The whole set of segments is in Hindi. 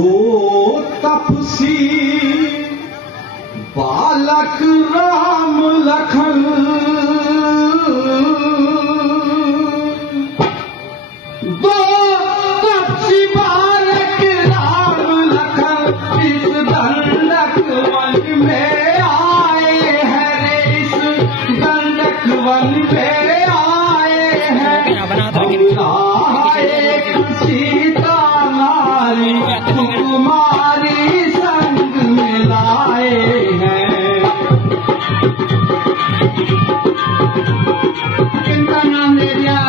दो तपसी बालक राम लखन, दो तपसी बालक राम लखन इस गंडक वन में आए हैं रे, इस गंडक वन में आए हैं। सीता नारी कुमारी संग मिलाए हैं। किनका नाम ले दिया?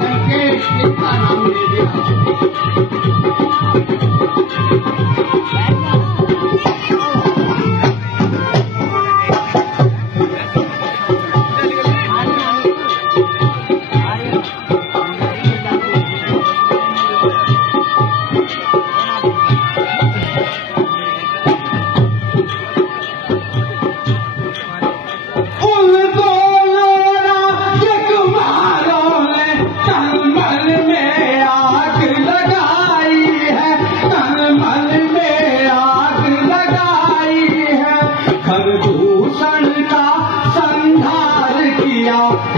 लंकेश, किनका नाम ले दिया?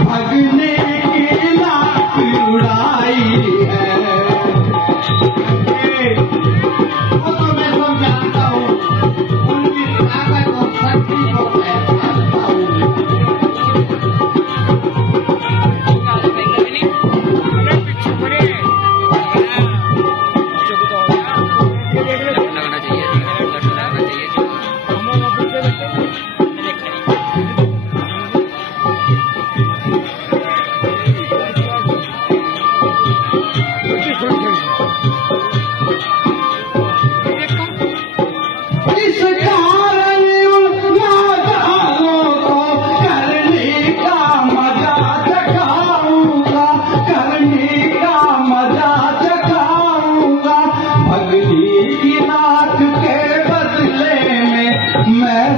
भगने की लाख उड़ाई है। वो तो मैं सब जानता हूँ, उनकी ताकत और शक्ति को मैं जानता हूँ।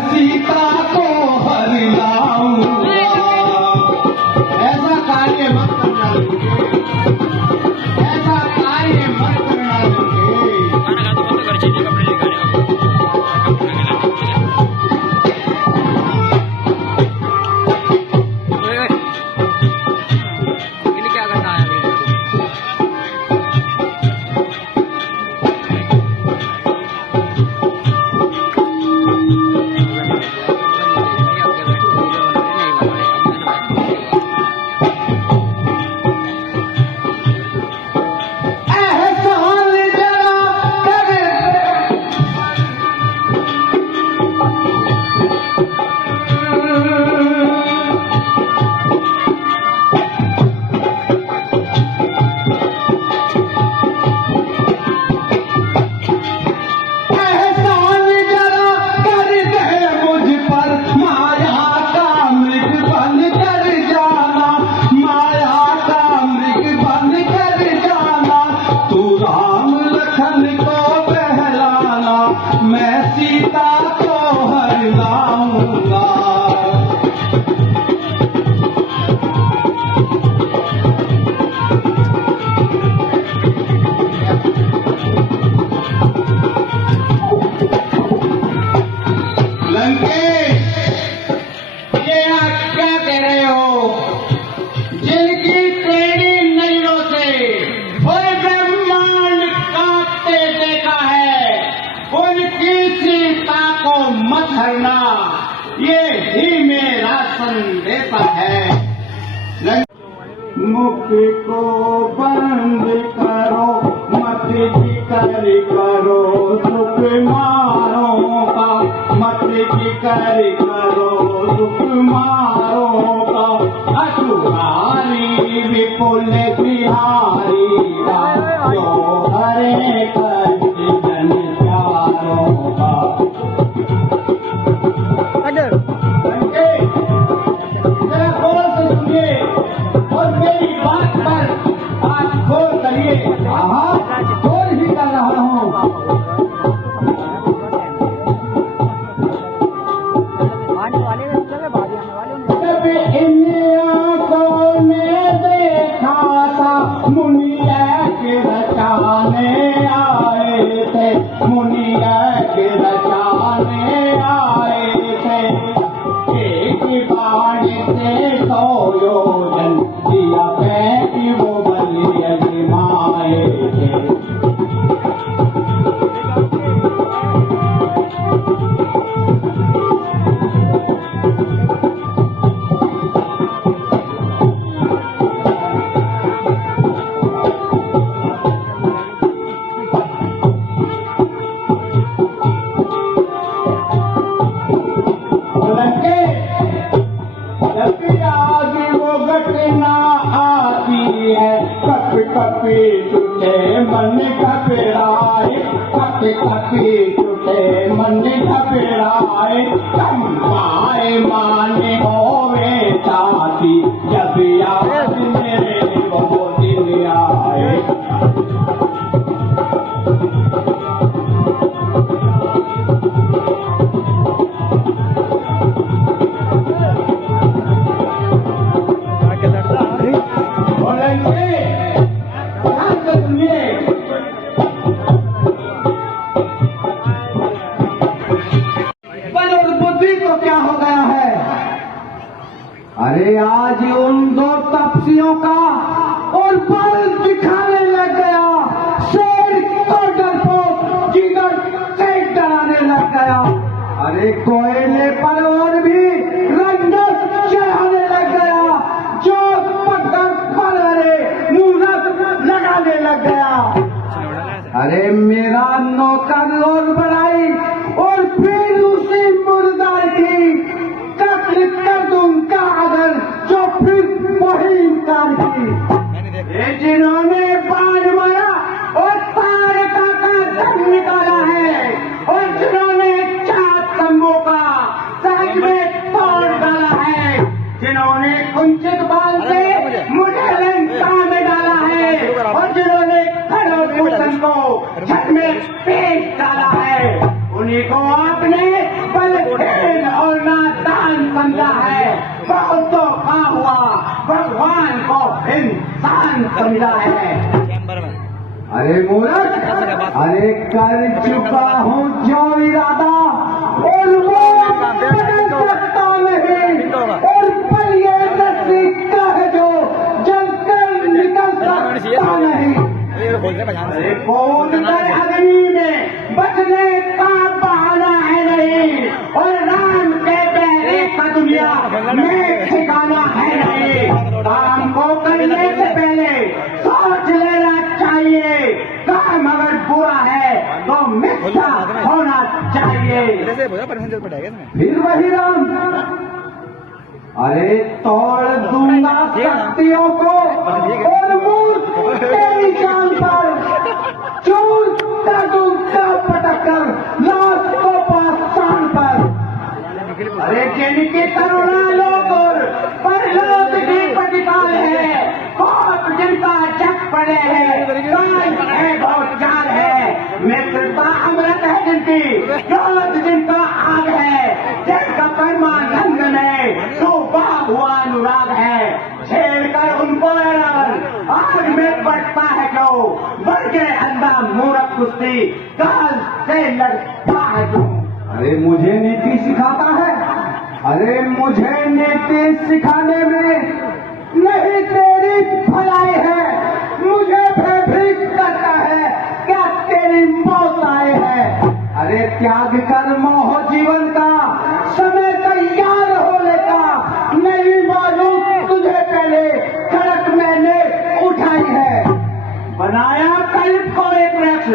सीता को हर लाऊंगा, ऐसा कार्य मत करना लोगे, ऐसा कार्य मत करना लोगे। खाना खा तो घर चीजें कपड़े लेकर क्या करना है मैं सीता को हर लाऊंगा। लंकेश, ये आप क्या कह रहे हो? जिनकी तेरी नजरों से पूरे ब्रह्मांड कांपते देखा है, उनकी सीता को मत हरना, ये ही मेरा संदेश है। मुख को बंद करो, मत जिक्र करो सुख मारों का, मत जिक्र करो सुख मारों का। असुहारी विपुल बिहारी जो हरे कंठ जन प्यारों का। सुनिए और मेरी बात पर आज खोल करिए। खोल ही कर रहा हूँ। जब इन आंखों ने देखा था मुनिया के रचाने आए, मुनिया के रचाने आए थे। एक बाणी से 100 योजन दिया पैंती वो बलि अजमाए थे। कपी टूटे मन घबराए, कपी टूटे मन घबराए। चंपाए माने होवे चाहती, जब याद मेरे वो दिन आए। अरे आज उन 2 तपस्वियों का और बल दिखाने लग गया। शेर को डरपोक जिगर से डराने लग गया। अरे कोयले पर और भी रंगत चढ़ाने लग गया। जो पत्थर पर मूरत लगाने लग गया। अरे मेरा नौकर और बढ़ाई और फिर उसी मुर्दार की कत्ल कर दूंगा अगर जो फिर वही इनकार की। जिन्होंने बाण मारा और तारका का दम निकाला है और जिन्होंने 4 तंबों का सहज में तोड़ डाला है, जिन्होंने कुंचित बाल से मुझे लंका में डाला है और जिन्होंने खड़ोभूषण को छत में पेश डाला है, उन्हीं को आपने बलहीन और नादान समझा है। बहुत तो खा हुआ भगवान को इंसान समझा है। अरे मूर्ख, अरे कर चुका हूँ जो इरादा और वो बदल सकता नहीं। और पर ये नसीका है जो जलकर निकल सकता नहीं। अरे कौन अग्नि में बचने का बहाना है नहीं और राम के पहले का दुनिया में ठिकाना है नहीं। काम को करने से पहले सोच लेना चाहिए। काम अगर बुरा है तो मिथ्या होना चाहिए। फिर वही राम, अरे तोड़ दूंगा शक्तियों को और मूर्ख तेरी जान पर चूर कर दूंगा पटक कर लाश को पाकिस्तान पर। अरे जिनकी करुणा लोग और परलोक की प्रतिपाल है, पाप जिनका जग पड़े है, काल है बहुत चाल है, मित्रता अमृत है जिनकी, क्रोध जिनका आग है, जिनका परमानंद में डूबा हुआ अनुराग है। छेड़ कर उनको हैरान आग में बढ़ता है क्यों, बढ़ के अंधा मूर्ख कुश्ती काल से लड़ता है क्यों। अरे मुझे नीति सिखाता है, अरे मुझे नीति सिखाने में नहीं तेरी भलाई है। मुझे भयभीत करता है क्या तेरी मौत आए है। अरे त्याग कर मोह जीवन का समय तैयार होने का, नहीं मालूम तुझे पहले कड़क मैंने उठाई है। बनाया कल्प को एक वृक्ष,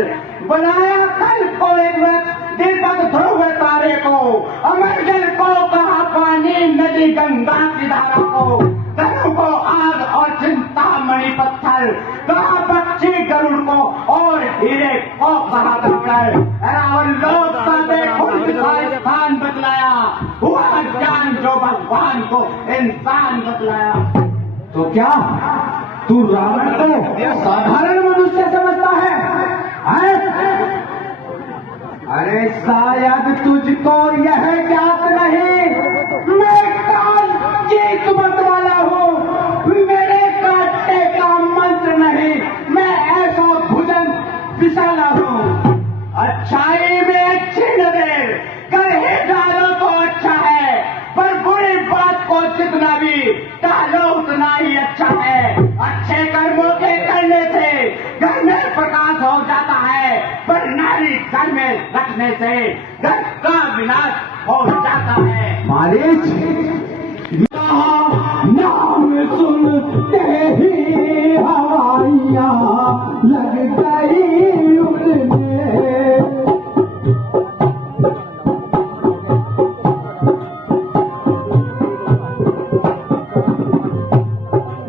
बनाया कल्प को एक वृक्ष, दीपक ध्रुव तारे को, अमर जल को कहा पानी, नदी गंगा की धारा को, धनु को आग और चिंतामणि पत्थर, कहा पक्षी गरुड़ को और हीरे को कहा कंकर। रावण लोक का देखो स्थान बतलाया, हुआ ज्ञान जो भगवान को इंसान बतलाया। तो क्या तू रावण को साधारण मनुष्य समझता है? अरे शायद तुझको यह ज्ञात नहीं, मैं काल जीत मत वाला हूँ। मेरे काटने का मंत्र नहीं, मैं ऐसा भुजन विशाला हूँ। अच्छा को जितना भी टालो उतना ही अच्छा है। अच्छे कर्मों के करने से घर में प्रकाश हो जाता है, पर नारी घर में रखने से घर का विनाश हो जाता है। मालिक नाम सुनते ही हवाइयाँ लग गई उड़ने।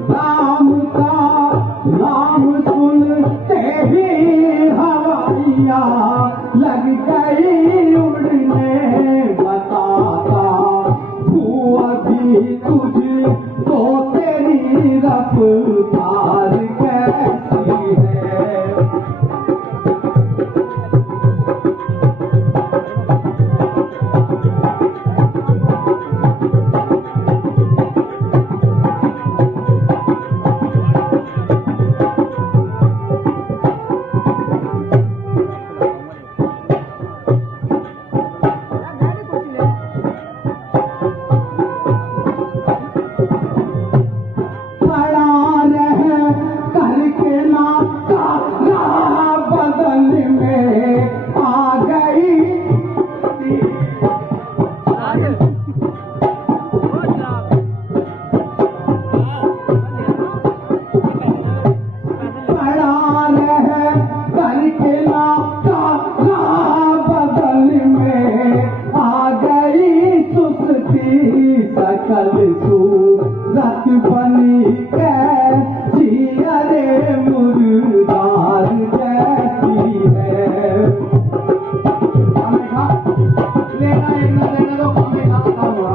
राम का नाम सुनते ही हवाइयाँ लग गई उड़ने। बताता हूँ अभी तुझे तो तेरी रफ्तार कैसी है। सकल सूरत बनी कैसी अरे मुर्दार जैसी है। लेना एक न लेना दो हमें खाता हुआ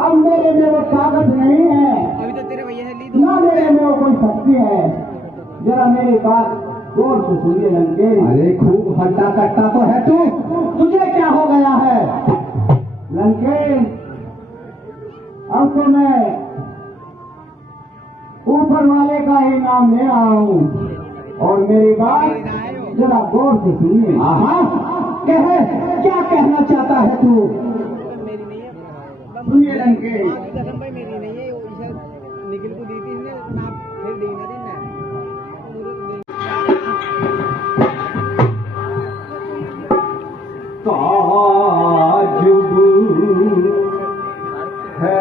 अब मेरे में वो ताकत नहीं है, अभी तो तेरे भैया से ली ना मेरे में वो कोई शक्ति है। जरा मेरी बात गौर से सुनिए लंके। अरे खूब हड्डा कट्टा तो है तू, तुझे क्या हो गया है लंके? अब तो मैं ऊपर वाले का ही नाम ले रहा हूँ और मेरी बात जरा गौर से सुनिए। कहे क्या कहना चाहता है तू? मेरी नहीं है, सुनिए लंके, कसम भाई मेरी नहीं है। निखिल को दी थी इसने, ना फिर दी ना दी ना। ताजुब है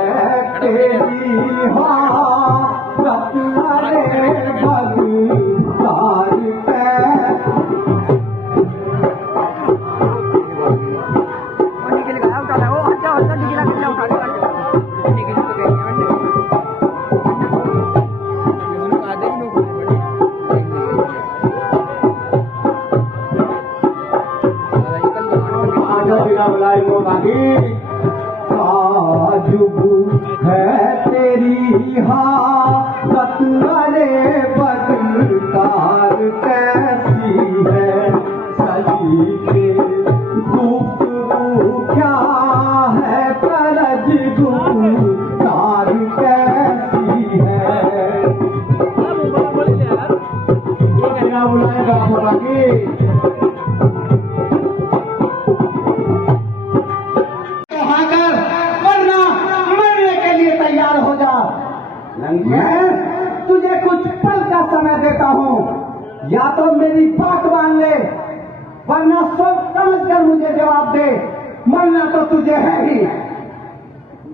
तेरी हालत अरे बदकार निखिल का उठा ला, वो हटा हटा निखिल का उठा ला। निखिल को कहेंगे लोग आधे लोग ताजुब है तेरी हालत अरे बदकार कैसी है। सली के गुफ्तगू क्या है परज गुफ्तार कैसी है। क्या बुलाएगा बोला कि मैं तुझे कुछ पल का समय देता हूँ, या तो मेरी बात मान ले, वरना सोच समझ कर मुझे जवाब दे। मरना तो तुझे है ही।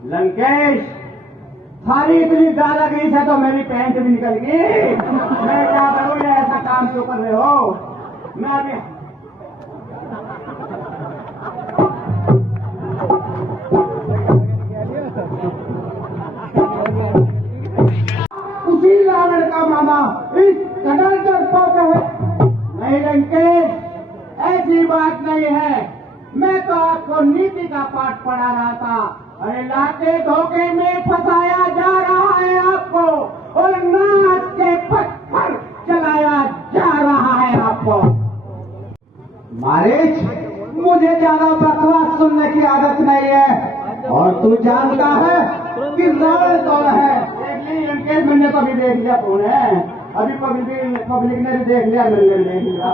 लंकेश, थारी इतनी दादागिरी से तो मेरी पैंट भी निकल गई। मैं क्या करूं, ये ऐसा काम क्यों कर रहे हो? मैं अभी उसी रावण का मामा इस कदर डरपोक है। नहीं लंकेश, ऐसी बात नहीं है। मैं तो आपको नीति का पाठ पढ़ा रहा था। अरे लाके धोखे में फंसाया जा रहा है आपको, और नाच के पत्थर चलाया जा रहा है आपको। मारिच, मुझे ज्यादा बकवास सुनने की आदत नहीं है, और तू जानता है कि रावण कौन है। देख ली लंकेश, मैंने तो अभी देख लिया कौन है। अभी पब्लिक ने भी देख लिया, मैंने भी देख लिया,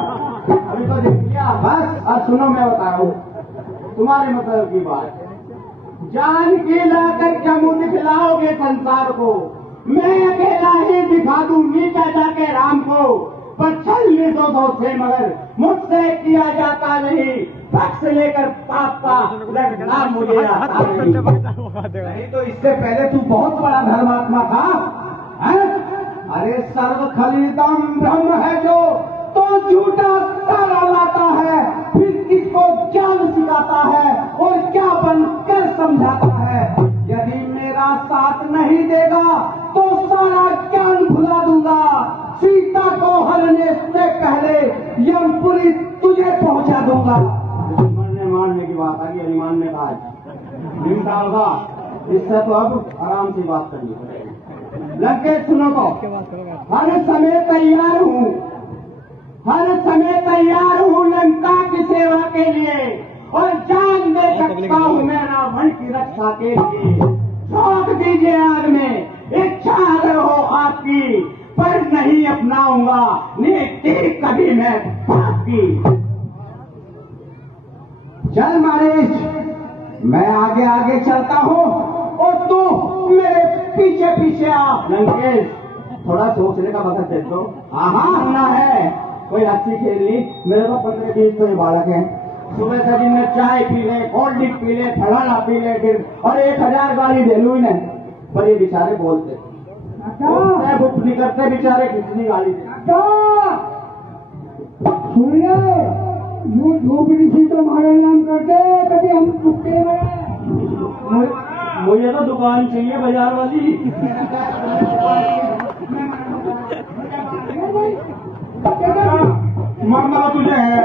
अभी तो देख लिया। बस अब सुनो, मैं बता रहा हूँ तुम्हारे मतलब की बात। जान के लाकर क्या मुंह दिखलाओगे संसार को? मैं अकेला ही दिखा दूं नीचा जाके राम को, पर चल निर्दोषों से मगर मुझसे किया जाता नहीं। पक्ष लेकर पाप का लड़ना मुझे आता नहीं तो इससे पहले तू बहुत बड़ा धर्मात्मा था, हैं? अरे सर्व खलीदम ब्रह्म है जो, तो झूठा तारा लाता है, फिर किसको ज्ञान सिखाता है और क्या बनकर समझाता है। यदि मेरा साथ नहीं देगा तो सारा ज्ञान भुला दूंगा। सीता को हरने से पहले यमपुरी तुझे पहुंचा दूंगा। मानने की बात आ गई, अभिमान ने कहा निमटा होगा, इससे तो अब आराम से बात करनी पड़ेगी। लंकेश सुनो तो, हर समय तैयार हूँ, हर समय तैयार हूँ लंका की सेवा के लिए, और जान दे सकता हूँ मैं रावण की रक्षा के लिए। झोंक दीजिए आग में, इच्छा अगर हो आपकी, पर नहीं अपनाऊंगा नीति कभी मैं पाप की। चल मारिच, मैं आगे आगे चलता हूँ और तू मेरे पीछे पीछे आ। लंकेश, थोड़ा सोचने का वक्त दे दो। हाँ ना है कोई हंसी खेलनी। मेरे को 15-20 तो ये बालक है, सुबह से दिन में चाय पी ले, कोल्ड ड्रिंक पी ले, फलाना पी ले, फिर और 1000 गाली दे लू इन्हें, पर ये बेचारे बोलते बुक नहीं करते बेचारे, कितनी गाली दे। सुनिए, यूं झोपड़ी से तो हमारे नाम करते, कभी हम चुपके में। मुझे तो दुकान चाहिए बाजार वाली। मरना तुझे है,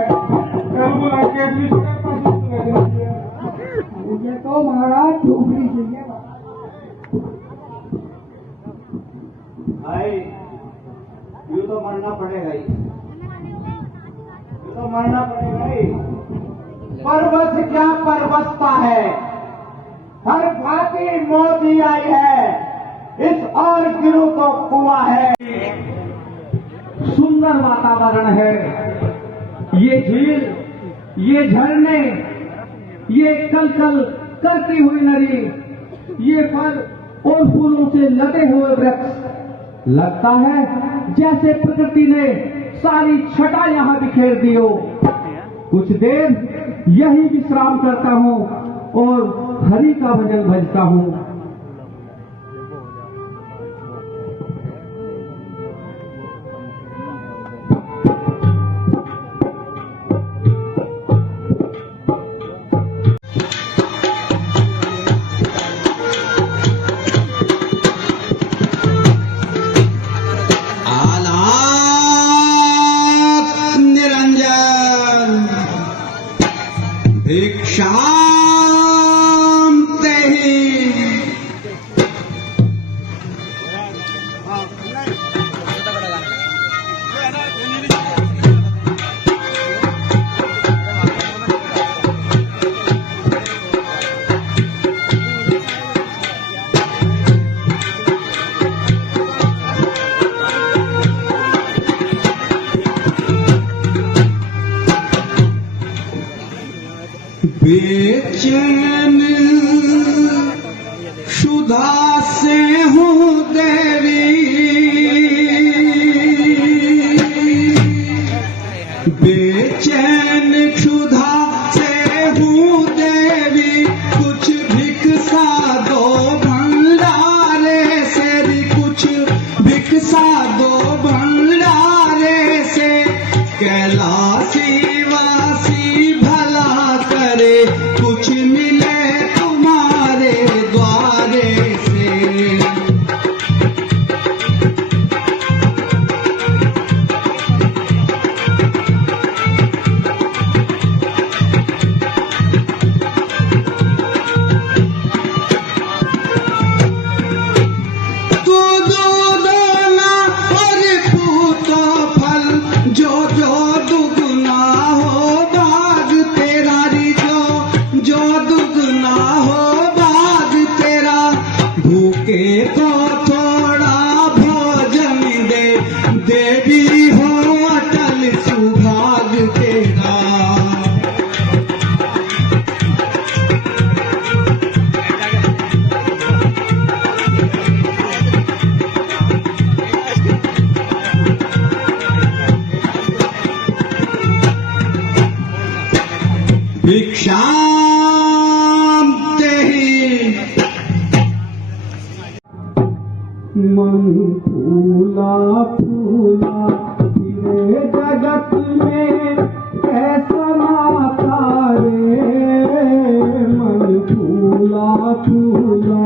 मुझे तो महाराज झोपड़ी चाहिए। भाई यूं तो मरना पड़ेगा ही, तो मरना पड़ेगा ही। परवश क्या परवशता है, हर भांति मौत ही आई है, इस और गिरोह को कुआ है। सुंदर वातावरण है, ये झील, ये झरने, ये कलकल करती हुई नदी, ये फल और फूलों से लदे हुए वृक्ष, लगता है जैसे प्रकृति ने सारी छटा यहाँ बिखेर दी हो। कुछ देर यही विश्राम करता हूँ और हरि का भजन भजता हूँ। बेचैन शुदा से हूँ देवी, कुछ मिले तुम्हारे द्वारे से। को थोड़ा भोजन दे, देवी हो अटल सुभाग तेरा। भिक्षाम देहि मन फूला फूला फिरे जगत में कैसा माता रे, मन फूला फूला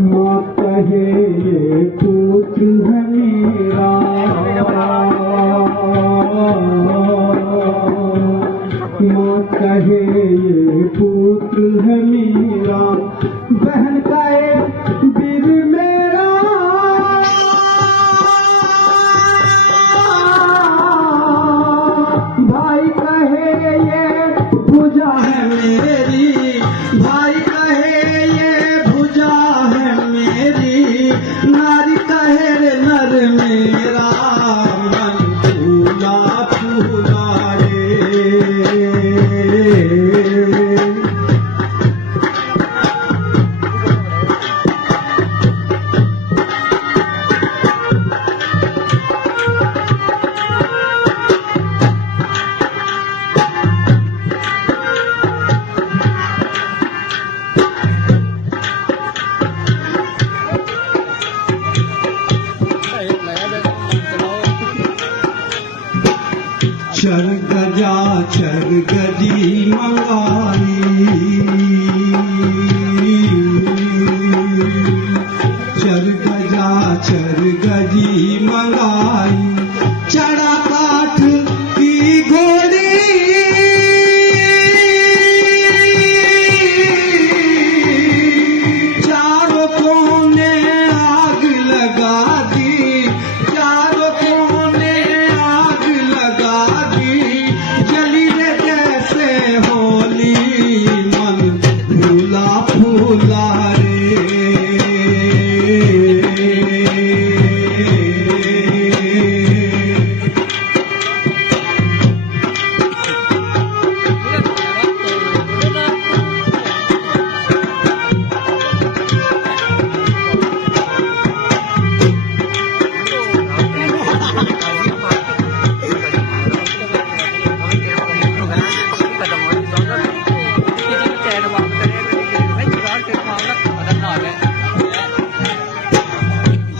माँ कहे ये पुत्र है मेरा, माँ कहे ये पुत्र है मेरा, बहन कहे वीर मेरा, भाई कहे ये भुजा है मेरी, भाई कहे ये भुजा है मेरी, नारी कहे रे नर मेरा, मन फूला फूला रे। चर गजा चर गजी मंगाई, चर गजा चर गजी मंगाई, चढ़ा काठ की घोड़ी, चारों कोने आग लगा दी, चारों कोने आग लगा दी, जली रे जैसे होली, मन फूला फूला रे।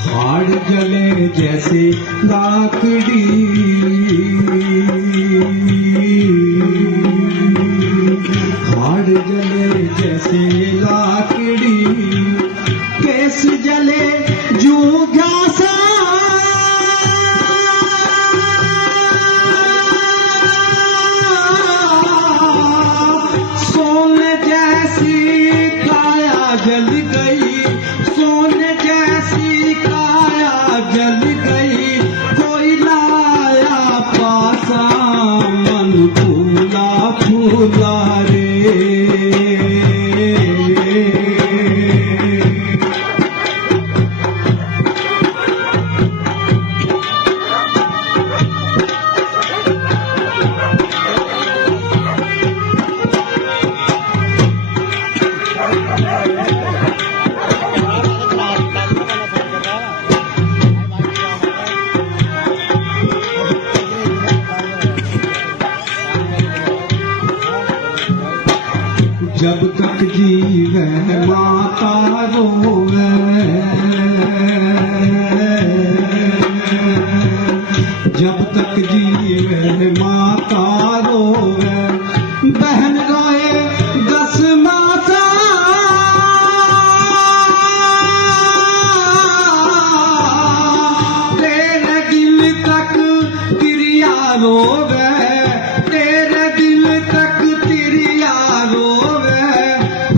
हाड़ जले जैसे लाकड़ी, हाड़ जले जैसे लाकड़ी, केस जले जू घासा, सोने जैसी काया जल गई, सोने जैसी काया जल गई, कोई लाया पासा, मन फूला फूला रे। जब तक जीवे माता रोवे, जब तक जीवे माता रोवे, बहन रोए 10 माता, तेरे दिल तक तिरिया रोवे, तेरे दिल तक तिरिया रोवे,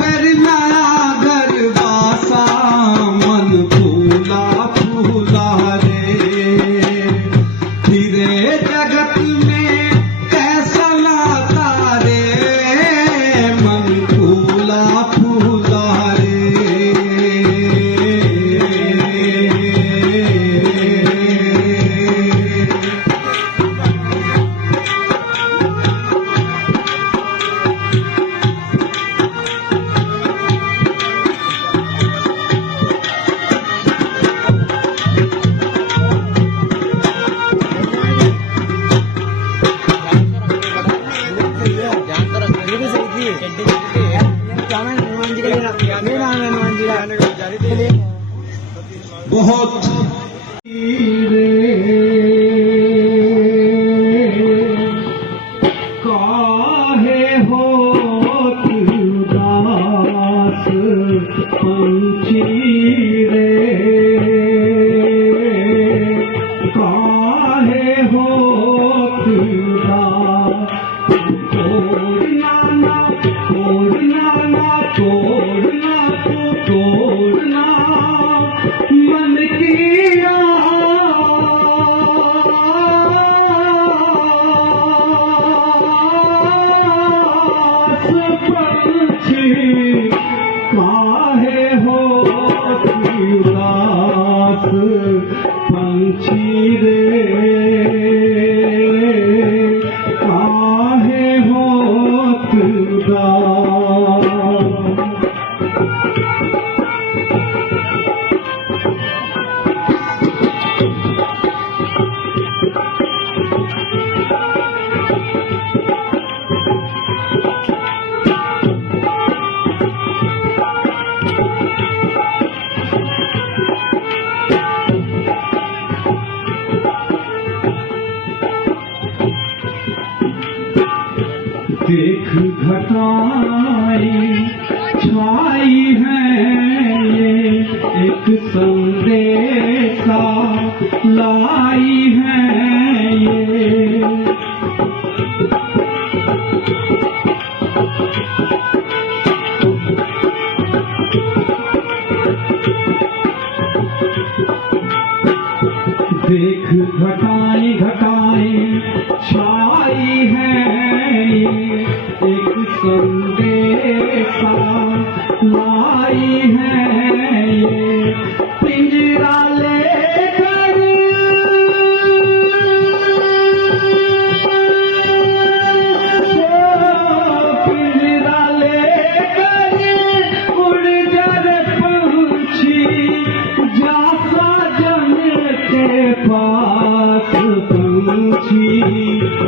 फिर नया घर वासा मन फूला फूला रे, फिरे जगत में कैसा लाता रे, मन फूला फूला रे। बहुत काहे होत उदास पंछी रे, काहे होत उदास, तोड़ना ना तोड़ना ना तोड़ना तो तोड़ना मन की आस, पंछी काहे होत उदास पंछी रे, काहे होत उदास। देख घटाई छाई है ये, एक संदेशा लाई है ये, देख घटाई घटाई छाई है ये, एक संदेशा लाई है ये, पिंजरा लेकर पिंजरा लेकर उड़ जा रे पंछी, जा साजन के पास पंछी,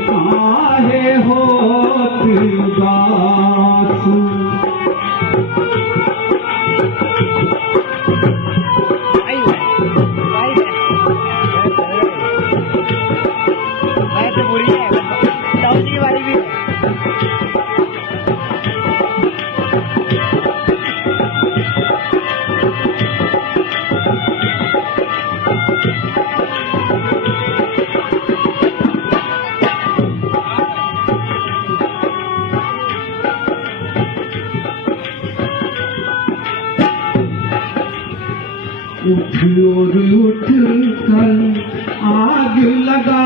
काहे होत उदास। उठ और उठ कर आग लगा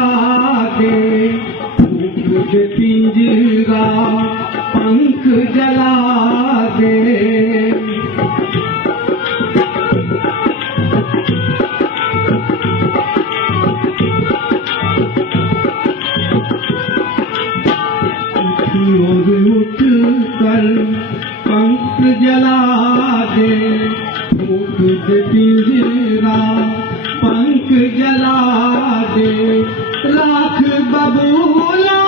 दे, फूक दे पिंजरा पंख जला दे, उठ और उठ कर पंख जला दे, फूक दे पिंजरा पंख जला दे, राख बबूला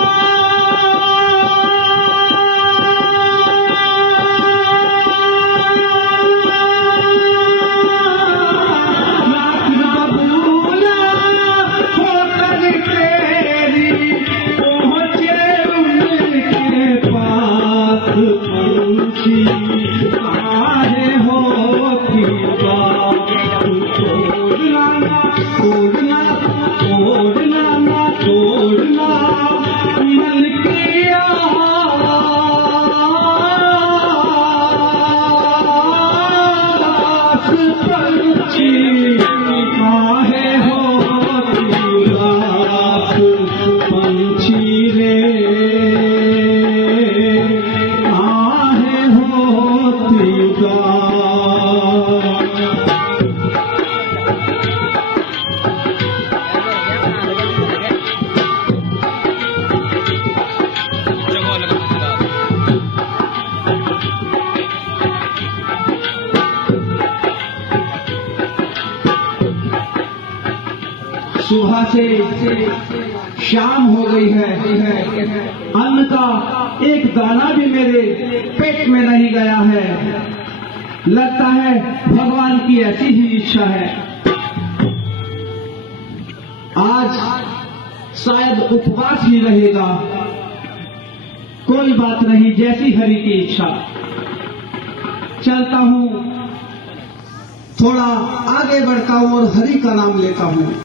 पंछी काहे होती बात, तोड़ना ना तोड़ना, तोड़ना ना तोड़ना मन की आस, पंछी काहे होती उदास, पंछी रे काहे होती उदास। सुबह से शाम हो गई है, अन्न का एक दाना भी मेरे पेट में नहीं गया है। लगता है भगवान की ऐसी ही इच्छा है। आज शायद उपवास ही रहेगा। कोई बात नहीं, जैसी हरि की इच्छा। चलता हूँ, थोड़ा आगे बढ़ता हूँ और हरि का नाम लेता हूँ।